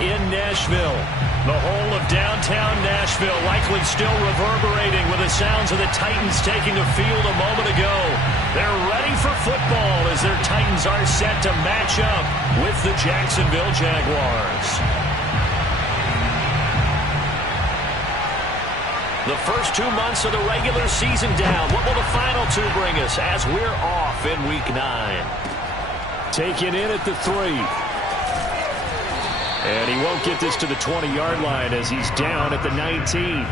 in Nashville. The whole of downtown Nashville likely still reverberating with the sounds of the Titans taking the field a moment ago. They're ready for football as their Titans are set to match up with the Jacksonville Jaguars. The first 2 months of the regular season down. What will the final two bring us as we're off in Week 9? Taken in at the 3. And he won't get this to the 20-yard line as he's down at the 19.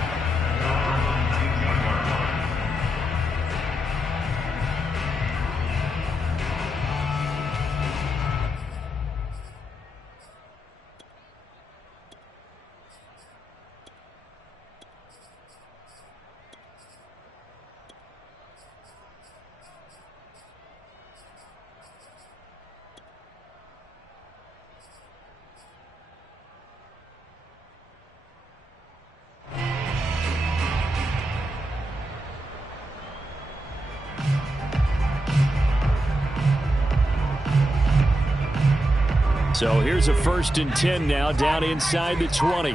So here's a 1st and 10 now down inside the 20.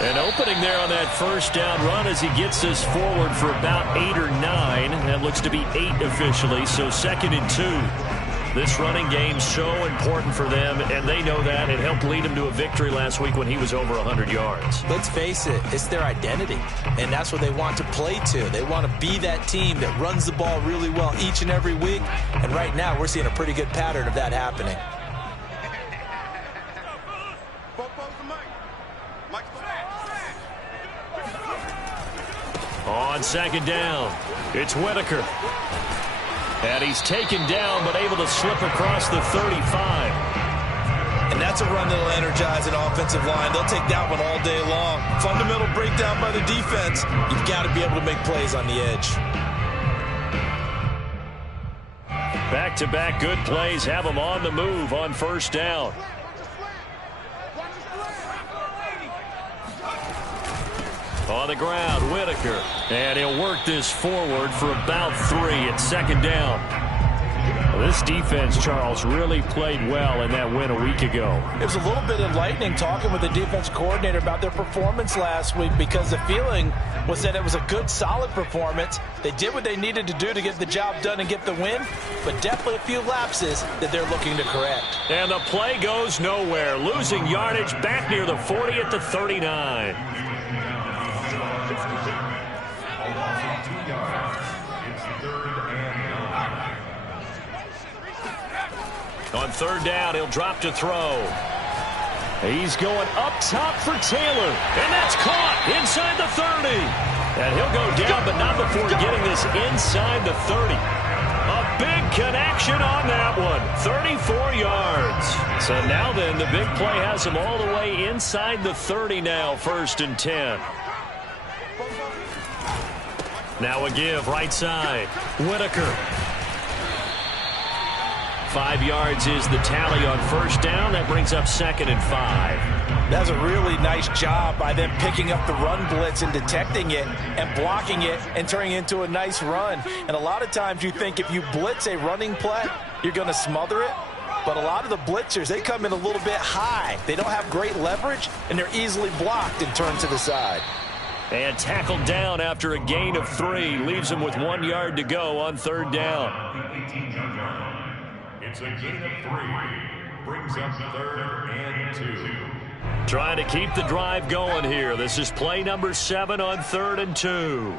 An opening there on that first down run as he gets us forward for about 8 or 9. That looks to be 8 officially, so 2nd and 2. This running game's so important for them, and they know that. It helped lead him to a victory last week when he was over 100 yards. Let's face it, it's their identity, and that's what they want to play to. They want to be that team that runs the ball really well each and every week, and right now we're seeing a pretty good pattern of that happening. On 2nd down, it's Whitaker. And he's taken down, but able to slip across the 35. And that's a run that'll energize an offensive line. They'll take that one all day long. Fundamental breakdown by the defense. You've got to be able to make plays on the edge. Back-to-back good plays have them on the move on 1st down. On the ground, Whitaker. And he'll work this forward for about 3 at 2nd down. This defense, Charles, really played well in that win a week ago. It was a little bit enlightening talking with the defense coordinator about their performance last week because the feeling was that it was a good, solid performance. They did what they needed to do to get the job done and get the win, but definitely a few lapses that they're looking to correct. And the play goes nowhere. Losing yardage back near the 40 at the 39. On 3rd down, he'll drop to throw. He's going up top for Taylor. And that's caught inside the 30. And he'll go down, but not before getting this inside the 30. A big connection on that one. 34 yards. So now then, the big play has him all the way inside the 30 now, 1st and 10. Now a give, right side. Whitaker. 5 yards is the tally on 1st down. That brings up 2nd and 5. That's a really nice job by them picking up the run blitz and detecting it and blocking it and turning it into a nice run. And a lot of times you think if you blitz a running play, you're going to smother it. But a lot of the blitzers, they come in a little bit high. They don't have great leverage, and they're easily blocked and turned to the side. And tackled down after a gain of 3. Leaves him with 1 yard to go on 3rd down. It's a gain of 3. Brings up 3rd and 2. Trying to keep the drive going here. This is play number 7 on 3rd and 2.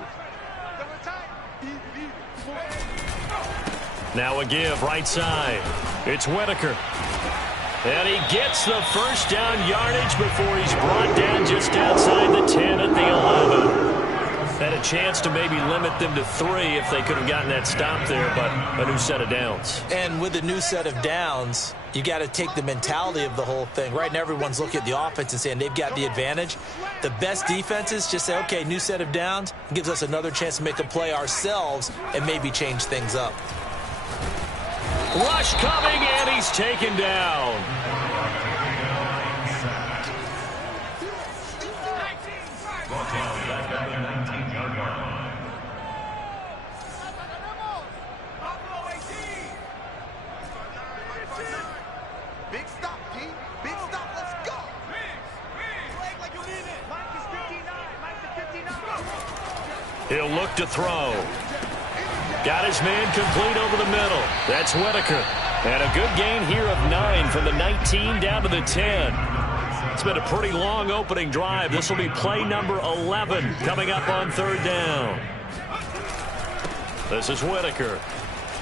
Now a give, right side. It's Whitaker. And he gets the 1st down yardage before he's brought down just outside the 10 at the 11. Had a chance to maybe limit them to 3 if they could have gotten that stop there, but a new set of downs. And with a new set of downs, you got to take the mentality of the whole thing. Right now, everyone's looking at the offense and saying they've got the advantage. The best defenses just say, okay, new set of downs, gives us another chance to make a play ourselves and maybe change things up. Rush coming, and he's taken down. look to throw. Got his man complete over the middle. That's Whitaker. And a good gain here of 9 from the 19 down to the 10. It's been a pretty long opening drive. This will be play number 11 coming up on third down. This is Whitaker.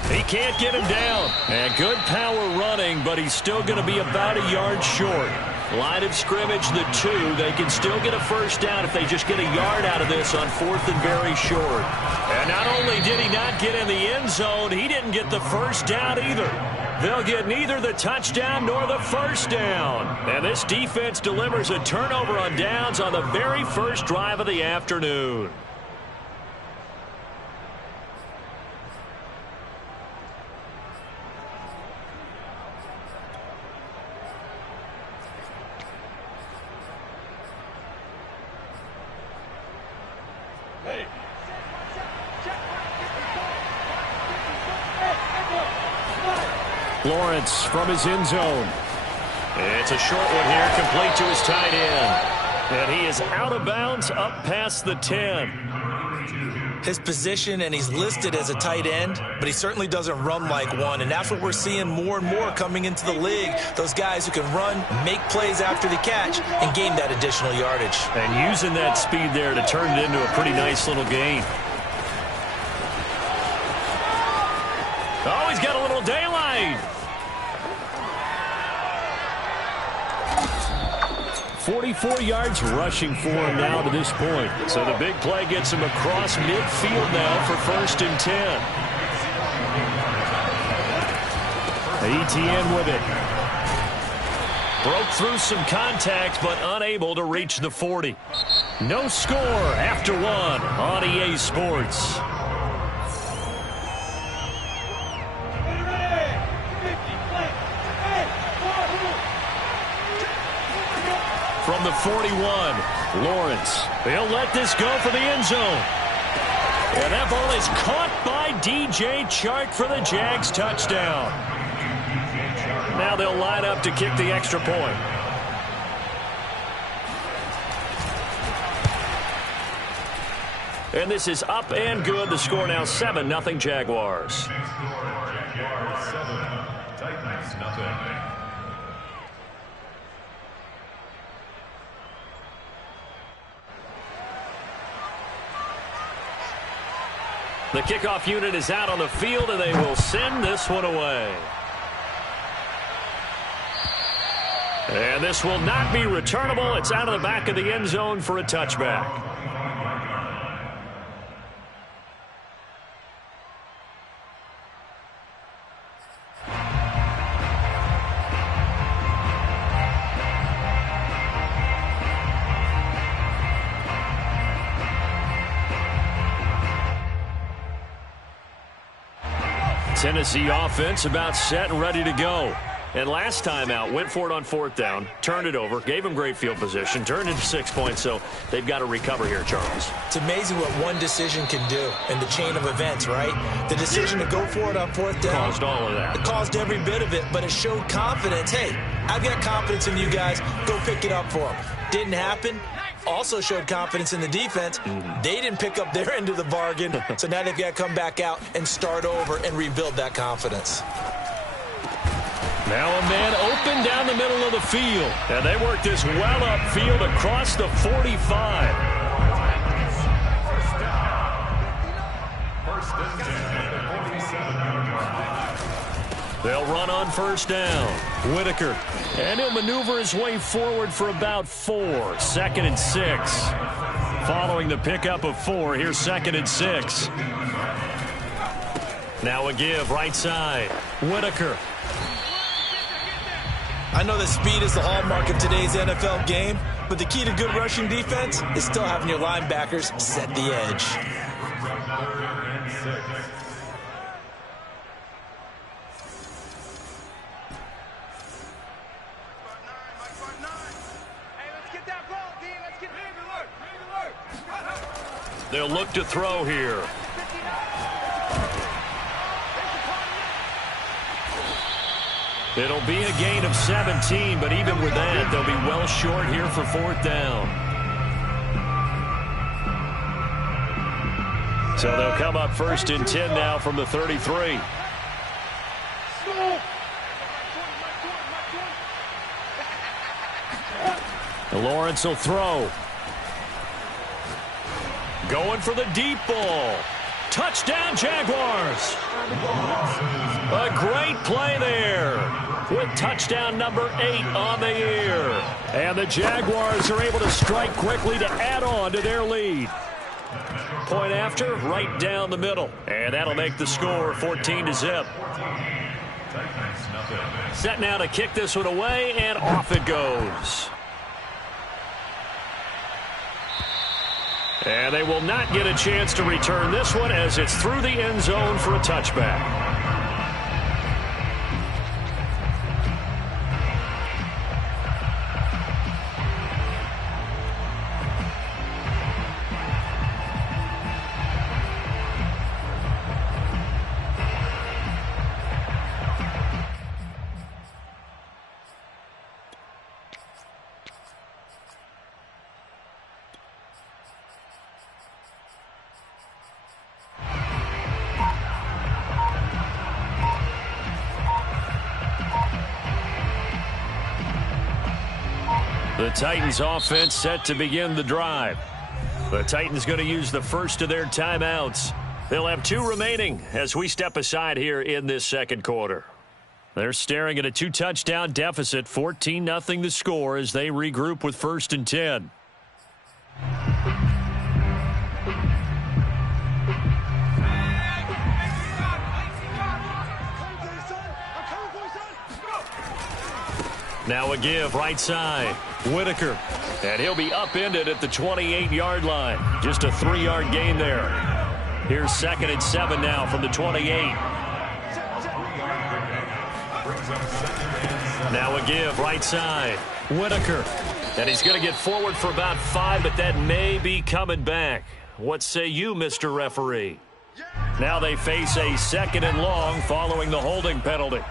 He can't get him down. And good power running, but he's still going to be about a yard short. Line of scrimmage, the 2. They can still get a first down if they just get a yard out of this on 4th and very short. And not only did he not get in the end zone, he didn't get the first down either. They'll get neither the touchdown nor the first down. And this defense delivers a turnover on downs on the very first drive of the afternoon. Lawrence from his end zone. It's a short one here, complete to his tight end. And he is out of bounds up past the 10. His position, and he's listed as a tight end, but he certainly doesn't run like one, and that's what we're seeing more and more coming into the league. Those guys who can run, make plays after the catch, and gain that additional yardage. And using that speed there to turn it into a pretty nice little gain. Oh, he's got a little daylight. 44 yards rushing for him now to this point. So the big play gets him across midfield now for 1st and 10. Etienne with it. Broke through some contact, but unable to reach the 40. No score after 1 on EA Sports. From the 41, Lawrence. He'll let this go for the end zone. And that ball is caught by DJ Chark for the Jags touchdown. Now they'll line up to kick the extra point. And this is up and good. The score now 7-0 Jaguars. The kickoff unit is out on the field, and they will send this one away. And this will not be returnable. It's out of the back of the end zone for a touchback. Tennessee offense about set and ready to go. And last time out, went for it on 4th down, turned it over, gave them great field position, turned into 6 points, so they've got to recover here, Charles. It's amazing what one decision can do in the chain of events, right? The decision to go for it on 4th down. Caused all of that. It caused every bit of it, but it showed confidence. Hey, I've got confidence in you guys. Go pick it up for them. Didn't happen. Also showed confidence in the defense. They didn't pick up their end of the bargain, so now they've got to come back out and start over and rebuild that confidence. Now a man open down the middle of the field. And they work this well upfield across the 45. They'll run on 1st down. Whitaker. And he'll maneuver his way forward for about 4. 2nd and 6. Following the pickup of 4, here's 2nd and 6. Now a give right side. Whitaker. I know that speed is the hallmark of today's NFL game, but the key to good rushing defense is still having your linebackers set the edge. They'll look to throw here. It'll be a gain of 17, but even with that, they'll be well short here for 4th down. So they'll come up 1st and 10 now from the 33. Lawrence will throw. Going for the deep ball. Touchdown, Jaguars. A great play there with touchdown number 8 on the year. And the Jaguars are able to strike quickly to add on to their lead. Point after, right down the middle. And that'll make the score 14-0. Set now to kick this one away, and off it goes. And they will not get a chance to return this one as it's through the end zone for a touchback. The Titans offense set to begin the drive. The Titans going to use the first of their timeouts. They'll have 2 remaining as we step aside here in this second quarter. They're staring at a 2-touchdown deficit, 14-0 the score as they regroup with 1st and 10. Now a give right side. Whitaker. And he'll be upended at the 28-yard line. Just a 3-yard gain there. Here's 2nd and 7 now from the 28. Now a give right side. Whitaker. And he's going to get forward for about 5, but that may be coming back. What say you, Mr. Referee? Now they face a 2nd and long following the holding penalty.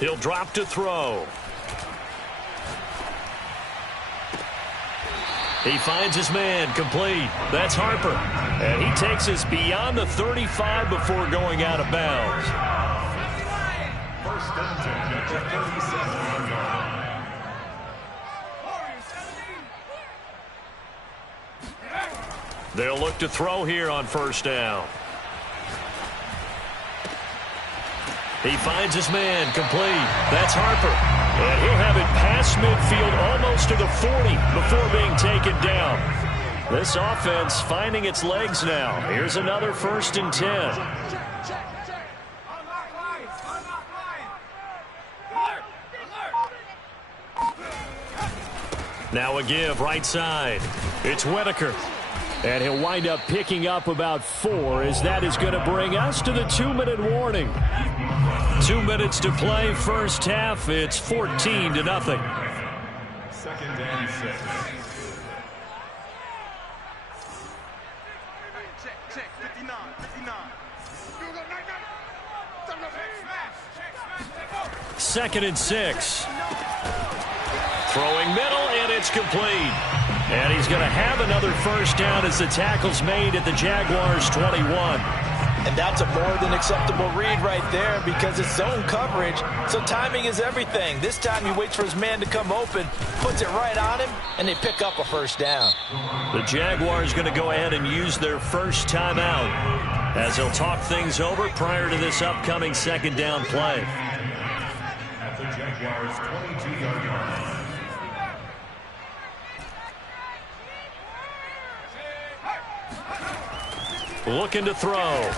He'll drop to throw. He finds his man, complete. That's Harper. And he takes us beyond the 35 before going out of bounds. They'll look to throw here on 1st down. He finds his man, complete. That's Harper. And he'll have it past midfield almost to the 40 before being taken down. This offense finding its legs now. Here's another 1st and 10. Now a give right side. It's Whitaker. And he'll wind up picking up about 4 as that is going to bring us to the 2-minute warning. 2 minutes to play, first half. It's 14-0. 2nd and 6. Check, 59. Second and 6. Throwing middle, and it's complete. And he's going to have another 1st down as the tackle's made at the Jaguars' 21. And that's a more than acceptable read right there because it's zone coverage, so timing is everything. This time he waits for his man to come open, puts it right on him, and they pick up a 1st down. The Jaguars going to go ahead and use their first timeout as they'll talk things over prior to this upcoming 2nd down play. At the Jaguars' 22-yard line. Looking to throw.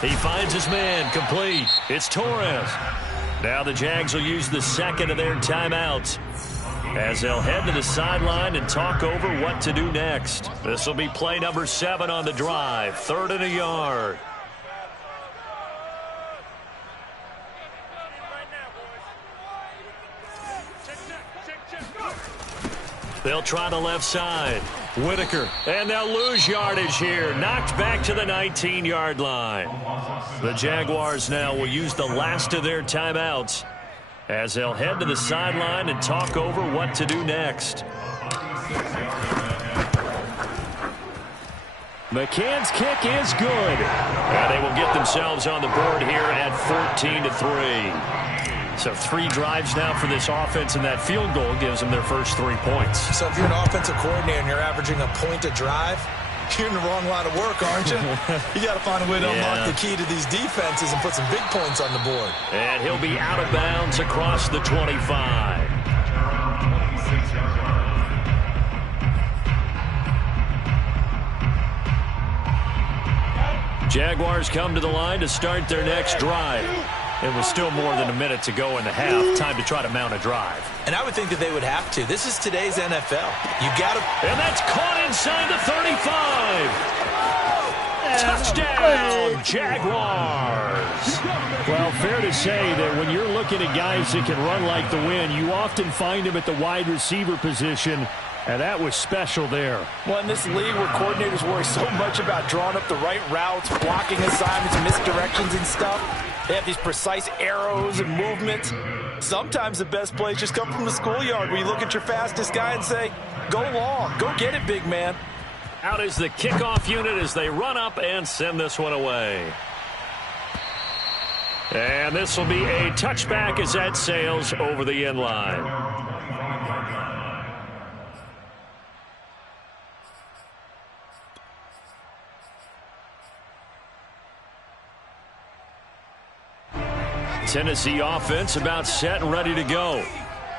He finds his man, complete. It's Torres. Now the Jags will use the 2nd of their timeouts as they'll head to the sideline and talk over what to do next. This will be play number 7 on the drive. 3rd and a yard. They'll try the left side. Whitaker, and they'll lose yardage here. Knocked back to the 19-yard line. The Jaguars now will use the last of their timeouts as they'll head to the sideline and talk over what to do next. McCann's kick is good. And they will get themselves on the board here at 14-3. So 3 drives now for this offense, and that field goal gives them their first 3 points. So if you're an offensive coordinator and you're averaging a point a drive, you're in the wrong line of work, aren't you? You got to find a way to unlock the key to these defenses and put some big points on the board. And he'll be out of bounds across the 25. Jaguars come to the line to start their next drive. It was still more than a minute to go in the half. Time to try to mount a drive. And I would think that they would have to. This is today's NFL. You got to. And that's caught inside the 35. Touchdown, Jaguars. Well, fair to say that when you're looking at guys that can run like the wind, you often find them at the wide receiver position. And that was special there. Well, in this league where coordinators worry so much about drawing up the right routes, blocking assignments, misdirections and stuff, they have these precise arrows and movements. Sometimes the best plays just come from the schoolyard where you look at your fastest guy and say, go long, go get it, big man. Out is the kickoff unit as they run up and send this one away. And this will be a touchback as that sails over the end line. Tennessee offense about set and ready to go.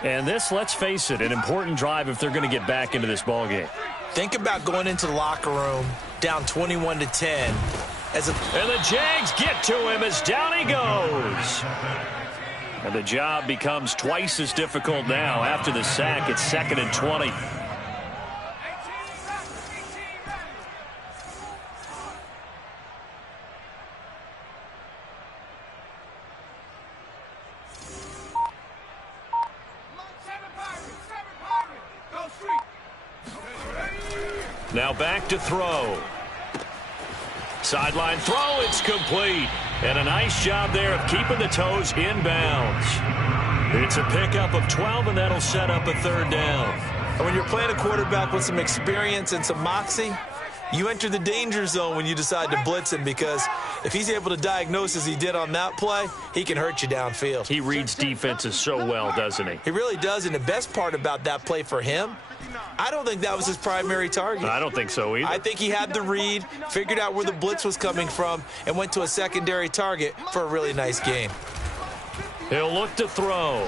And this, let's face it, an important drive if they're going to get back into this ballgame. Think about going into the locker room down 21-10. And the Jags get to him as down he goes. And the job becomes twice as difficult now after the sack. It's 2nd and 20. Now back to throw. Sideline throw, it's complete. And a nice job there of keeping the toes in bounds. It's a pickup of 12, and that'll set up a 3rd down. And when you're playing a quarterback with some experience and some moxie, you enter the danger zone when you decide to blitz him, because if he's able to diagnose as he did on that play, he can hurt you downfield. He reads defenses so well, doesn't he? He really does, and the best part about that play for him, I don't think that was his primary target. I don't think so either. I think he had the read, figured out where the blitz was coming from, and went to a secondary target for a really nice game. He'll look to throw.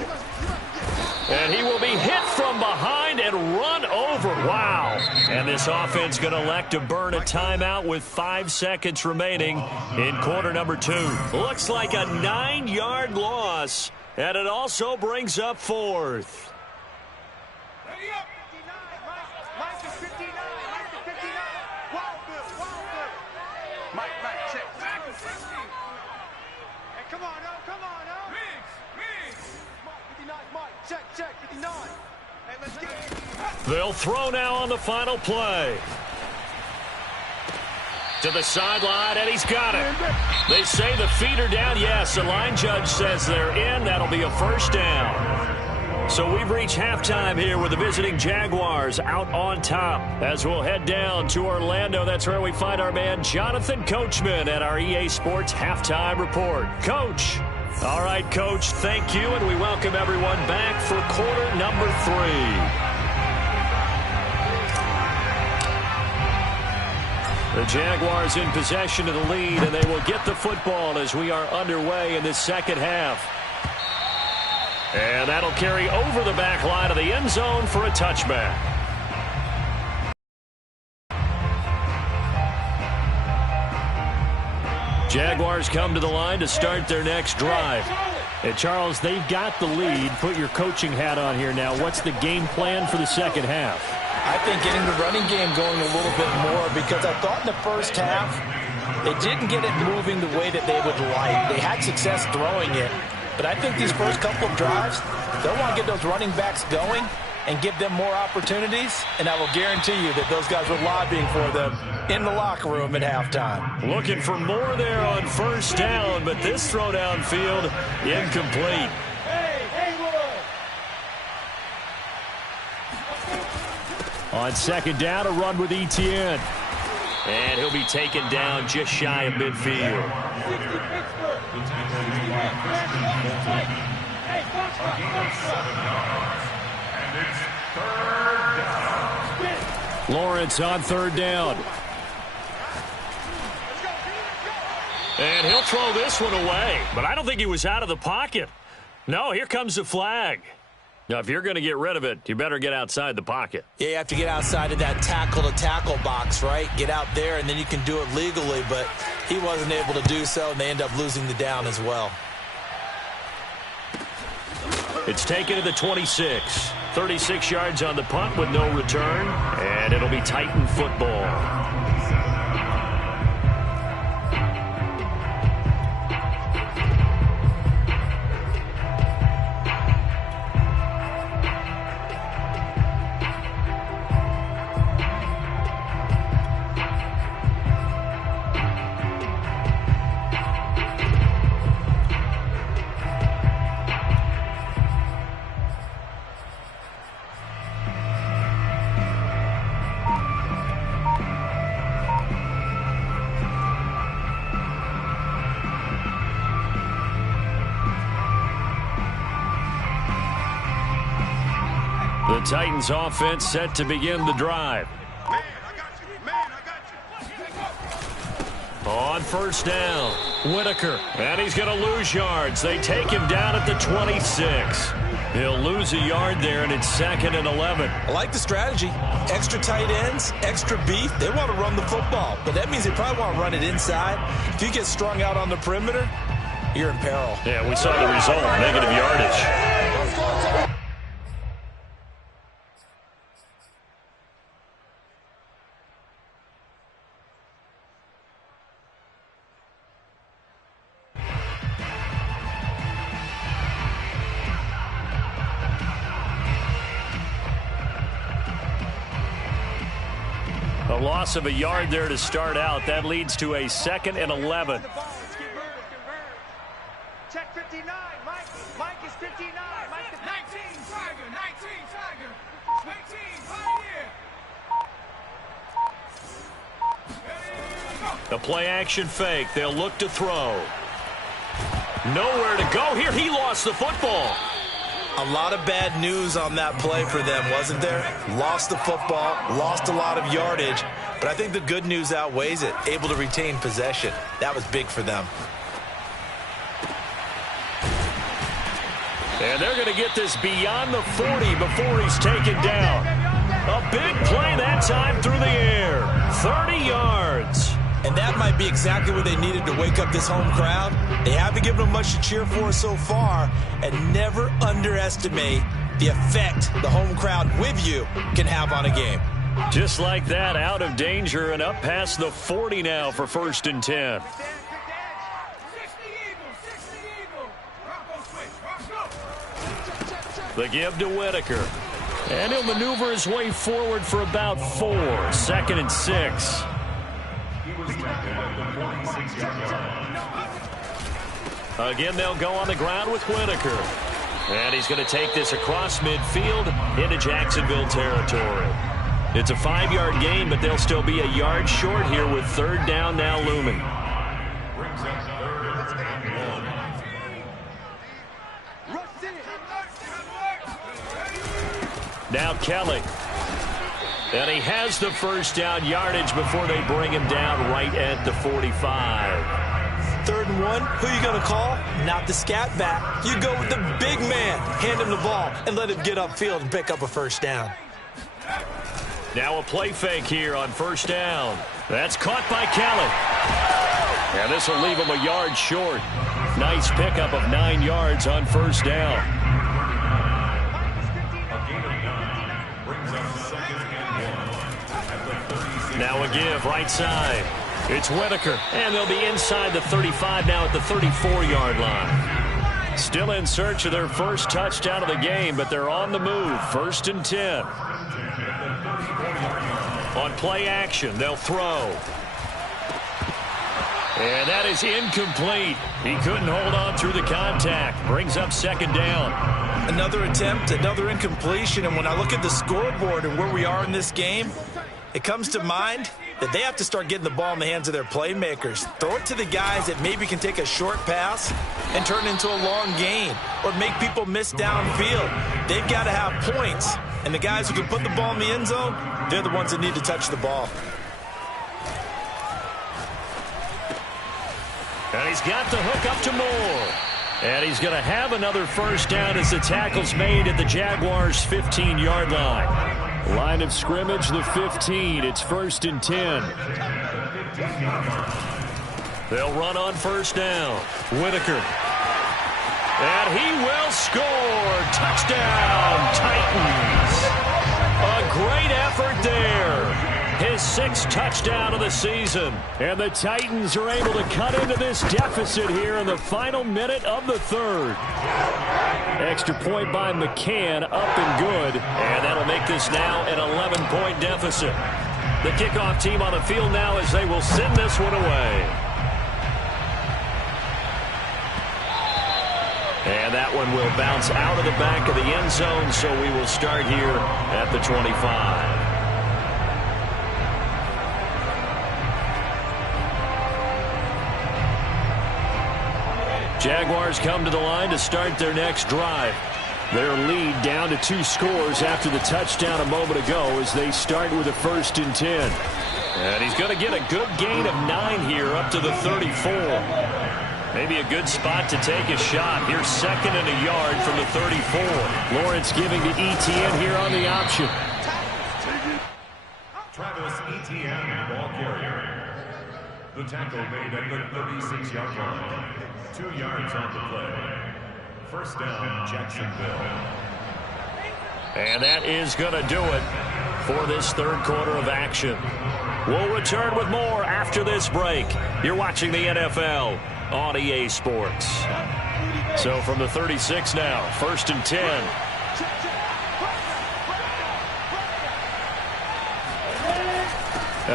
And he will be hit from behind and run over. Wow. And this offense going to elect to burn a timeout with 5 seconds remaining in quarter number 2. Looks like a 9-yard loss, and it also brings up 4th. They'll throw now on the final play. To the sideline, and he's got it. They say the feet are down. Yes, the line judge says they're in. That'll be a 1st down. So we've reached halftime here with the visiting Jaguars out on top. As we'll head down to Orlando, that's where we find our man Jonathan Coachman at our EA Sports Halftime Report. Coach. All right, Coach, thank you, and we welcome everyone back for quarter number 3. The Jaguars in possession of the lead, and they will get the football as we are underway in this second half. And that'll carry over the back line of the end zone for a touchback. Jaguars come to the line to start their next drive. And Charles, they've got the lead. Put your coaching hat on here now. What's the game plan for the second half? I think getting the running game going a little bit more, because I thought in the first half they didn't get it moving the way that they would like. They had success throwing it, but I think these first couple of drives, they'll want to get those running backs going and give them more opportunities, and I will guarantee you that those guys were lobbying for them in the locker room at halftime. Looking for more there on first down, but this throw downfield incomplete. On second down, a run with Etienne. And he'll be taken down just shy of midfield. Lawrence on third down. And he'll throw this one away. But I don't think he was out of the pocket. No, here comes the flag. Now, if you're going to get rid of it, you better get outside the pocket. Yeah, you have to get outside of that tackle-to-tackle box, right? Get out there, and then you can do it legally, but he wasn't able to do so, and they end up losing the down as well. It's taken to the 26. 36 yards on the punt with no return, and it'll be Titan football. The Titans offense set to begin the drive. On first down, Whitaker, and he's going to lose yards. They take him down at the 26. He'll lose a yard there, and it's 2nd and 11. I like the strategy. Extra tight ends, extra beef. They want to run the football, but that means they probably want to run it inside. If you get strung out on the perimeter, you're in peril. Yeah, we saw the result, negative yardage. A loss of a yard there to start out. That leads to a 2nd and 11. Check 59. Mike is 59. Mike is 19. Tiger. 19. Tiger. 19. Pioneer. The play action fake. They'll look to throw. Nowhere to go here. He lost the football. A lot of bad news on that play for them, wasn't there? Lost the football, lost a lot of yardage, but I think the good news outweighs it. Able to retain possession. That was big for them. And they're going to get this beyond the 40 before he's taken down. A big play that time through the air. 30 yards. And that might be exactly what they needed to wake up this home crowd. They haven't given them much to cheer for so far, and never underestimate the effect the home crowd with you can have on a game. Just like that, out of danger and up past the 40 now for 1st and 10. The give to Whitaker. And he'll maneuver his way forward for about 4. 2nd and 6. Again, they'll go on the ground with Whitaker. And he's going to take this across midfield into Jacksonville territory. It's a 5-yard gain, but they'll still be a yard short here with 3rd down now looming. Now Kelly. And he has the 1st down yardage before they bring him down right at the 45. 3rd and 1, who are you going to call? Not the scat back. You go with the big man. Hand him the ball and let him get upfield and pick up a 1st down. Now a play fake here on 1st down. That's caught by Kelly. And this will leave him a yard short. Nice pickup of 9 yards on 1st down. Now a give right side. It's Whitaker, and they'll be inside the 35 now at the 34-yard line. Still in search of their first touchdown of the game, but they're on the move. 1st and 10. On play action, they'll throw. And that is incomplete. He couldn't hold on through the contact. Brings up 2nd down. Another attempt, another incompletion. And when I look at the scoreboard and where we are in this game, it comes to mind that they have to start getting the ball in the hands of their playmakers. Throw it to the guys that maybe can take a short pass and turn it into a long gain or make people miss downfield. They've got to have points. And the guys who can put the ball in the end zone, they're the ones that need to touch the ball. And he's got the hook up to Moore. And he's going to have another first down as the tackle's made at the Jaguars' 15-yard line. Line of scrimmage, the 15. It's 1st and 10. They'll run on 1st down. Whitaker. And he will score. Touchdown, Titans. A great effort there. His 6th touchdown of the season. And the Titans are able to cut into this deficit here in the final minute of the 3rd. Extra point by McCann, up and good. And that'll make this now an 11-point deficit. The kickoff team on the field now as they will send this one away. And that one will bounce out of the back of the end zone, so we will start here at the 25. Jaguars come to the line to start their next drive. Their lead down to 2 scores after the touchdown a moment ago as they start with a 1st and 10. And he's going to get a good gain of 9 here up to the 34. Maybe a good spot to take a shot. Here's 2nd and a yard from the 34. Lawrence giving to Etienne here on the option. Travis Etienne, ball carrier. The tackle made at the 36-yard line. 2 yards on the play. 1st down, Jacksonville. And that is going to do it for this 3rd quarter of action. We'll return with more after this break. You're watching the NFL on EA Sports. So from the 36 now, 1st and 10.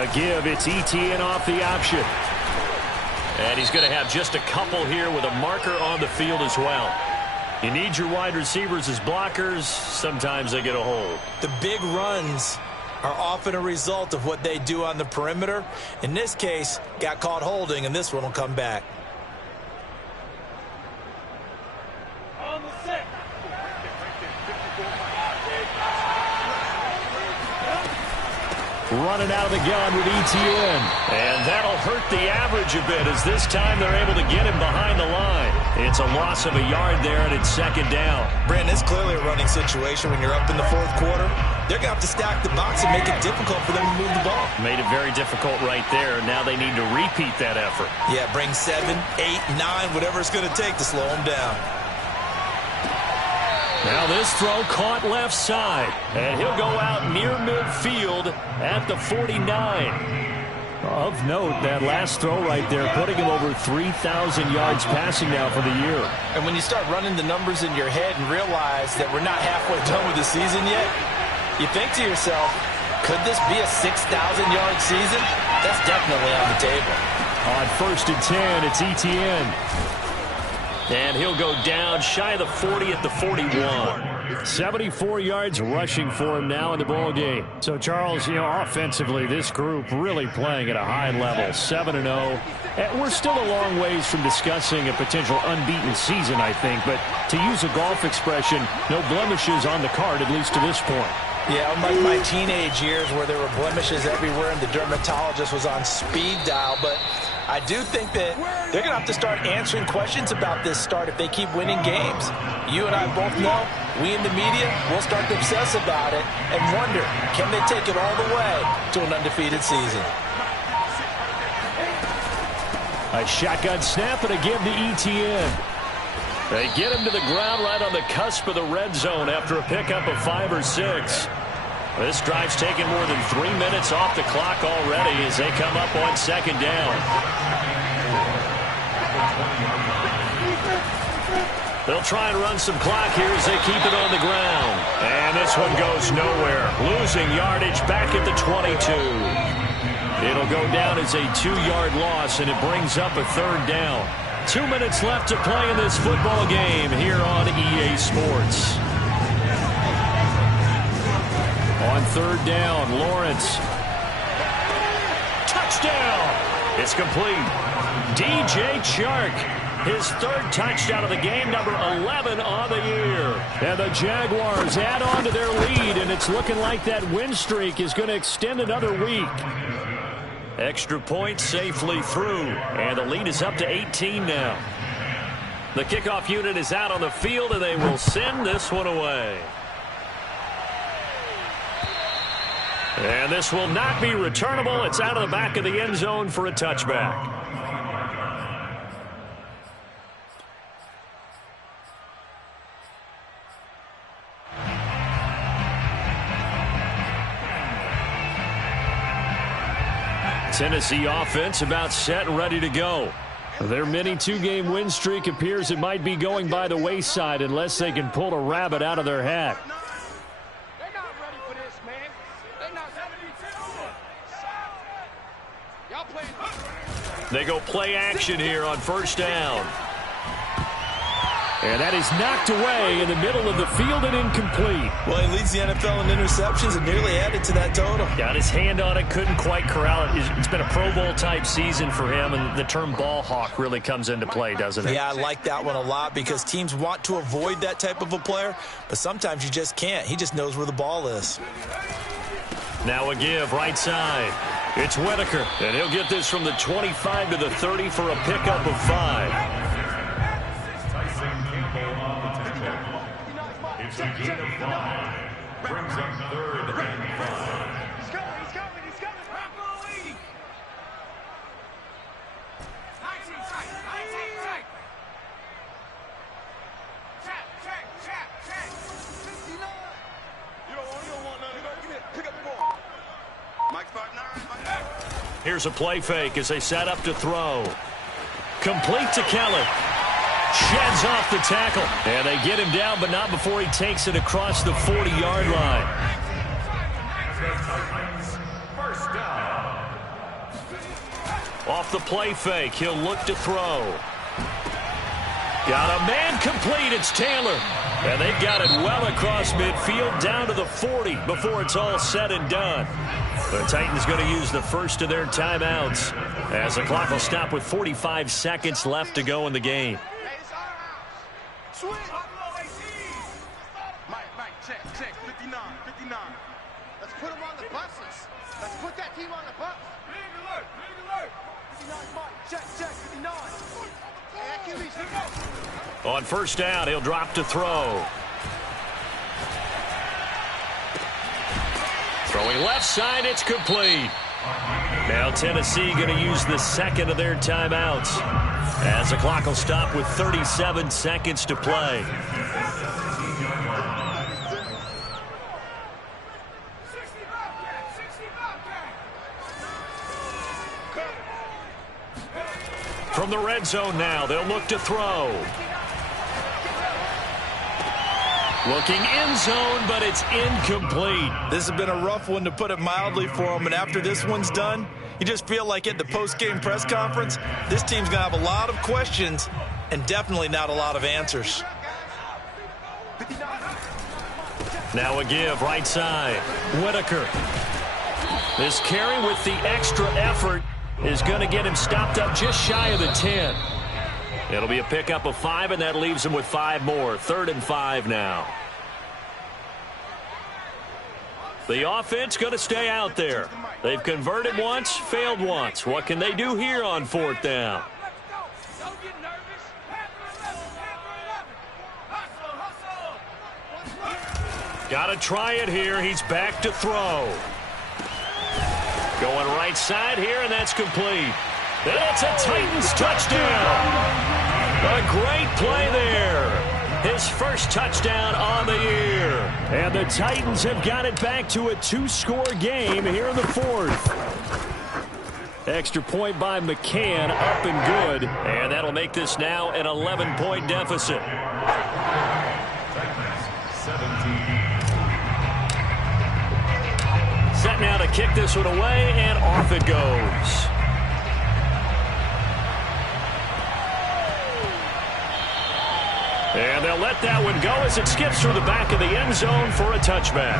A give, it's Etienne off the option. And he's going to have just a couple here with a marker on the field as well. You need your wide receivers as blockers. Sometimes they get a hold. The big runs are often a result of what they do on the perimeter. In this case, got caught holding, and this one will come back. Running out of the gun with Etienne. And that'll hurt the average a bit as this time they're able to get him behind the line. It's a loss of a yard there, and it's 2nd down. Brandon, it's clearly a running situation when you're up in the 4th quarter. They're going to have to stack the box and make it difficult for them to move the ball. Made it very difficult right there. Now they need to repeat that effort. Yeah, bring 7, 8, 9, whatever it's going to take to slow them down. Now this throw caught left side, and he'll go out near midfield at the 49. Of note, that last throw right there, putting him over 3,000 yards passing now for the year. And when you start running the numbers in your head and realize that we're not halfway done with the season yet, you think to yourself, could this be a 6,000-yard season? That's definitely on the table. On 1st and 10, it's Etienne. And he'll go down shy of the 40 at the 41. 74 yards rushing for him now in the ball game. So, Charles, offensively, this group really playing at a high level, 7-0. And we're still a long ways from discussing a potential unbeaten season, I think. But to use a golf expression, no blemishes on the card, at least to this point. Yeah, unlike my teenage years where there were blemishes everywhere and the dermatologist was on speed dial. But I do think that they're going to have to start answering questions about this start if they keep winning games. You and I both know, we in the media, will start to obsess about it and wonder, can they take it all the way to an undefeated season? A shotgun snap and a give to Etienne. They get him to the ground right on the cusp of the red zone after a pickup of 5 or 6. This drive's taken more than 3 minutes off the clock already as they come up on 2nd down. They'll try and run some clock here as they keep it on the ground. And this one goes nowhere. Losing yardage back at the 22. It'll go down as a 2-yard loss, and it brings up a third down. 2 minutes left to play in this football game here on EA Sports. On third down, Lawrence. Touchdown! It's complete. DJ Chark, his third touchdown of the game, number 11 on the year. And the Jaguars add on to their lead, and it's looking like that win streak is going to extend another week. Extra point safely through, and the lead is up to 18 now. The kickoff unit is out on the field, and they will send this one away. And this will not be returnable. It's out of the back of the end zone for a touchback. Tennessee offense about set and ready to go. Their mini 2-game win streak appears it might be going by the wayside unless they can pull a rabbit out of their hat. They're not ready for this, man. They're not ready. Y'all playing. They go play action here on first down. And that is knocked away in the middle of the field and incomplete. Well, he leads the NFL in interceptions and nearly added to that total. Got his hand on it, couldn't quite corral it. It's been a Pro Bowl-type season for him, and the term ball hawk really comes into play, doesn't it? Yeah, I like that one a lot because teams want to avoid that type of a player, but sometimes you just can't. He just knows where the ball is. Now a give, right side. It's Whitaker, and he'll get this from the 25 to the 30 for a pickup of 5. It's a gain of 5. Brings up 3rd and 5. He's coming. Check. 69. You don't want nothing. Pick up the ball. Mike 5'9". Here's a play fake as they set up to throw. Complete to Keller. Sheds off the tackle. And they get him down, but not before he takes it across the 40-yard line. First down. Off the play fake, he'll look to throw. Got a man complete. It's Taylor. And they've got it well across midfield down to the 40 before it's all said and done. The Titans going to use the first of their timeouts as the clock will stop with 45 seconds left to go in the game. Mike, check. 59. Let's put him on the buses. Let's put that team on the bus. Big alert. 59, Mike. Check. 59. Hey, that QB's On first down, he'll drop to throw. Throwing left side, it's complete. Now Tennessee going to use the second of their timeouts as the clock will stop with 37 seconds to play. From the red zone now, they'll look to throw. Looking end zone, but it's incomplete. This has been a rough one, to put it mildly, for him. And after this one's done, you just feel like at the post-game press conference, this team's going to have a lot of questions and definitely not a lot of answers. Now a give, right side. Whitaker. This carry with the extra effort is going to get him stopped up just shy of the 10. It'll be a pickup of 5, and that leaves him with 5 more. 3rd and 5 now. The offense going to stay out there. They've converted once, failed once. What can they do here on 4th down? Don't get nervous. Hustle. Got to try it here. He's back to throw. Going right side here, and that's complete. It's a Titans touchdown. A great play there. His first touchdown on the year. And the Titans have got it back to a 2-score game here in the 4th. Extra point by McCann, up and good. And that'll make this now an 11-point deficit. Set now to kick this one away, and off it goes. And they'll let that one go as it skips through the back of the end zone for a touchback.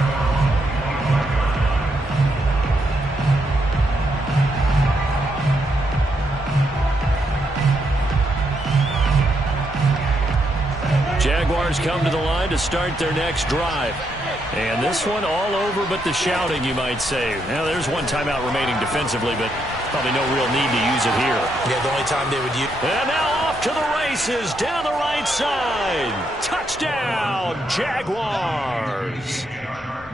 Jaguars come to the line to start their next drive. And this one all over but the shouting, you might say. Now, there's one timeout remaining defensively, but probably no real need to use it here. Yeah, the only time they would use... And now off to the races down the right side. Touchdown, Jaguars.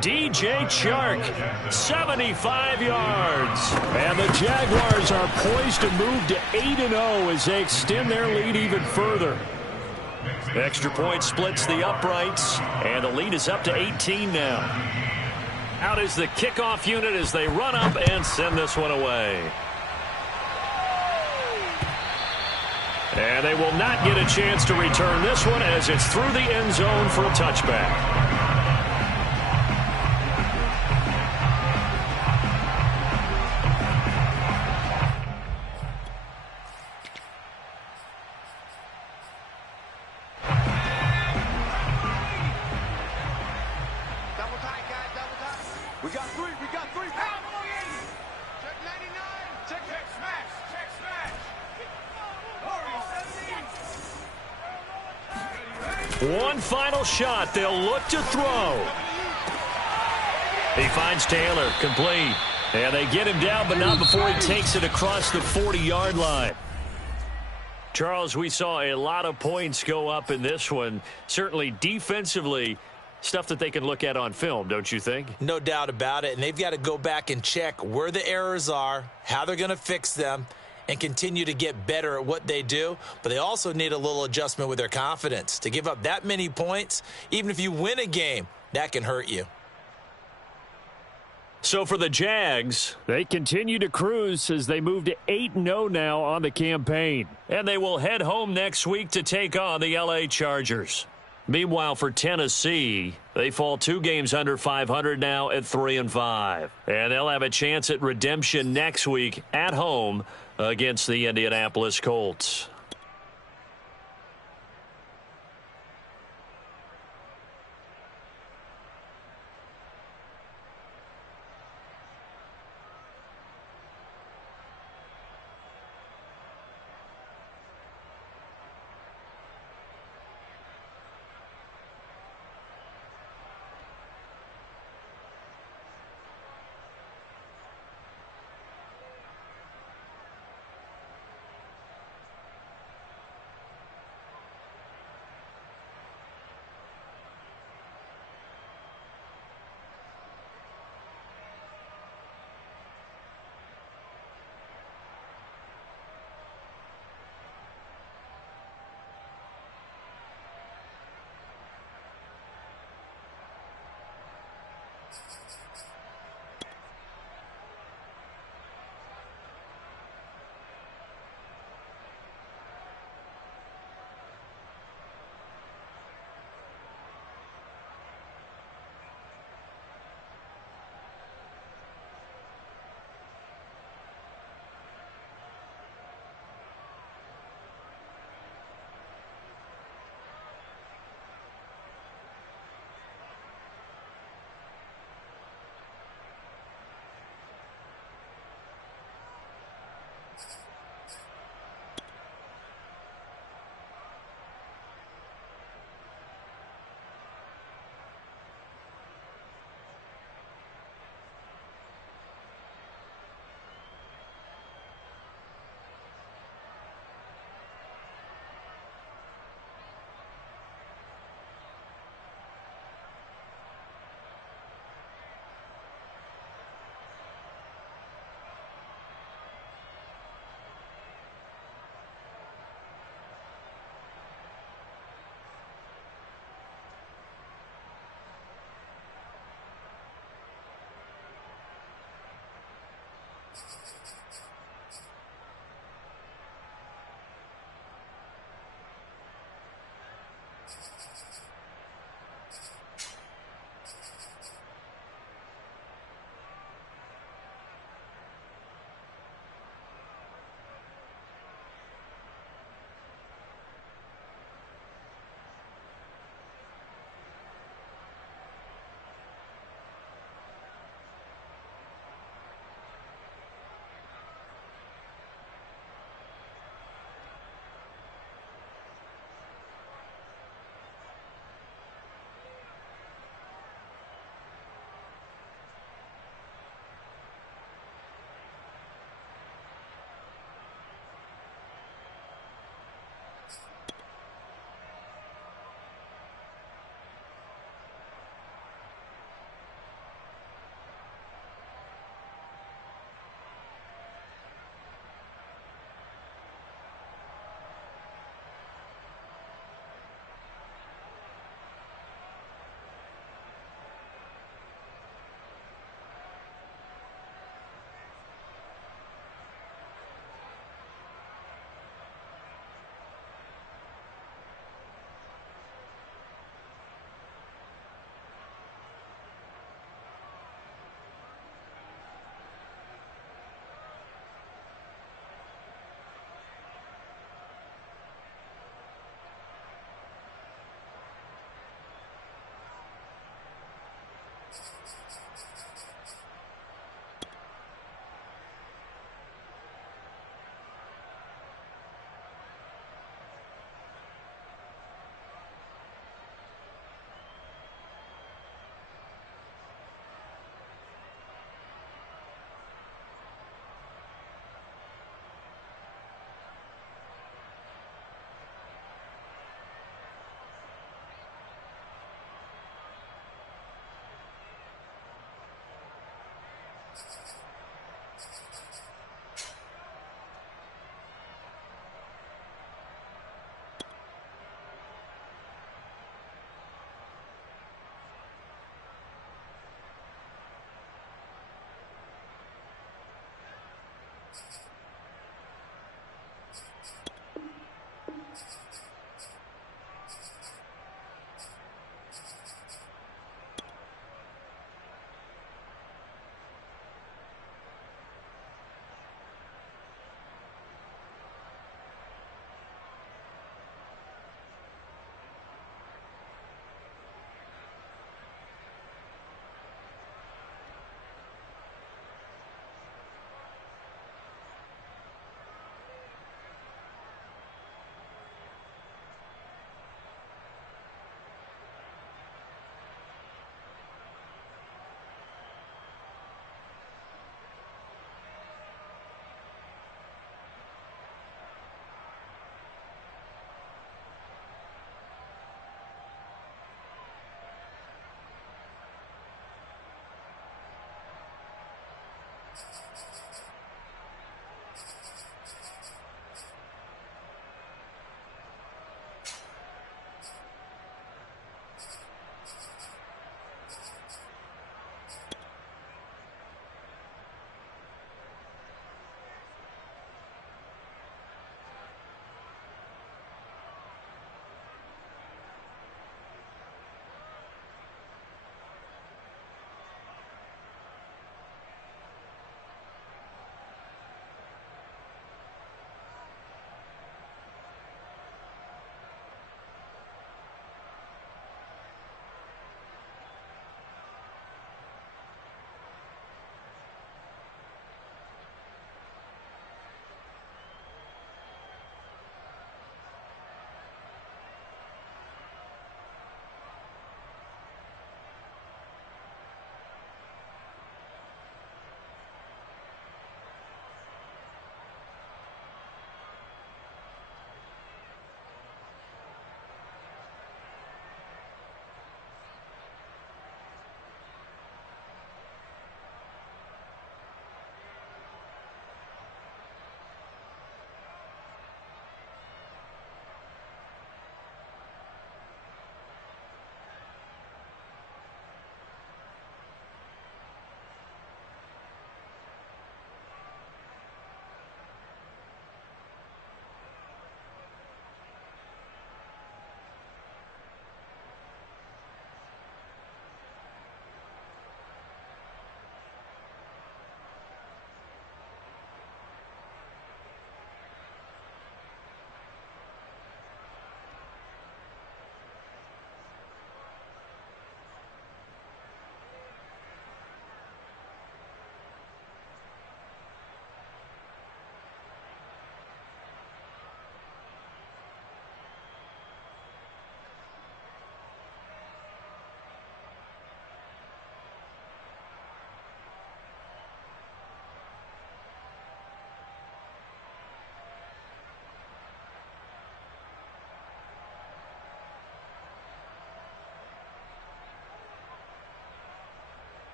DJ Chark, 75 yards. And the Jaguars are poised to move to 8-0 as they extend their lead even further. Extra point splits the uprights, and the lead is up to 18 now. Out is the kickoff unit as they run up and send this one away. And they will not get a chance to return this one as it's through the end zone for a touchback. One final shot. They'll look to throw. He finds Taylor, complete. And they get him down, but not before he takes it across the 40-yard line. Charles, we saw a lot of points go up in this one. Certainly defensively, stuff that they can look at on film, don't you think? No doubt about it. And they've got to go back and check where the errors are, how they're going to fix them, and continue to get better at what they do. But they also need a little adjustment with their confidence. To give up that many points, even if you win a game, that can hurt you. So for the Jags, they continue to cruise as they move to 8-0 now on the campaign. And they will head home next week to take on the LA Chargers. Meanwhile, for Tennessee, they fall 2 games under 500 now at 3-5. And they'll have a chance at redemption next week at home against the Indianapolis Colts.